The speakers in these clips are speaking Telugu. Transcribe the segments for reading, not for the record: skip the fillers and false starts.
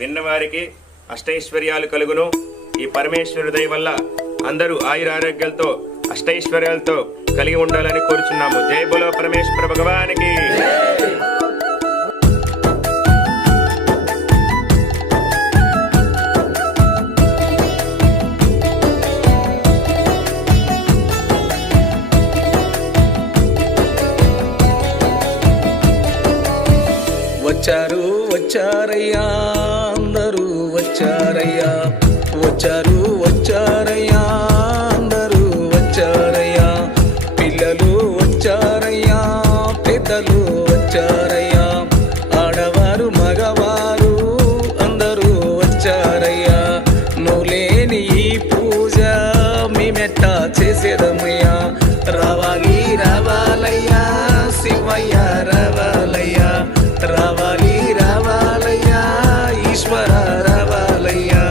విన్నవారికి అష్టైశ్వర్యాలు కలుగును. ఈ పరమేశ్వరుడి దయ వల్ల అందరూ ఆయురారోగ్యాలతో అష్టైశ్వర్యాలతో కలిగి ఉండాలని కోరుచున్నాము. జై బోలో పరమేశ్వర భగవానికి. వచ్చారు వచ్చారయ్యా, అందరూ వచ్చారయ్యా, వచ్చారు వచ్చారయ్యా, అందరూ వచ్చారయ్యా, పిల్లలు వచ్చారయ్యా, పెద్దలు వచ్చారయ్యా, ఆడవారు మగవారు అందరూ వచ్చారయ్యా. నువ్వు లేని ఈ పూజ మేమెట్టా చేసేదమ్మయ్యా. రావాలి రావాలయ్యా శివయ్య, రావాలయ్యా రావాలి రావాలయ్యా ఈశ్వర, రావాలయ్యా.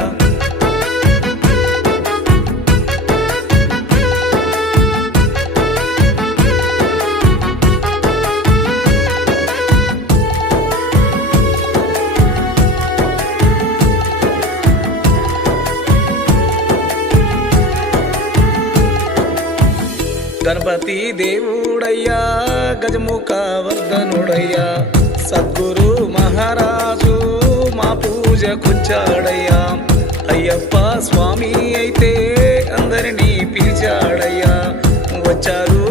గణపతి దేవుడయ్యా, గజముఖ వర్ధనుడయ్యా, సద్గురు మహారాజు మా పూజకొచ్చాడయ్యా. అయ్యప్ప స్వామి అయితే అందరినీ పిలిచాడయ్యా. వచ్చారు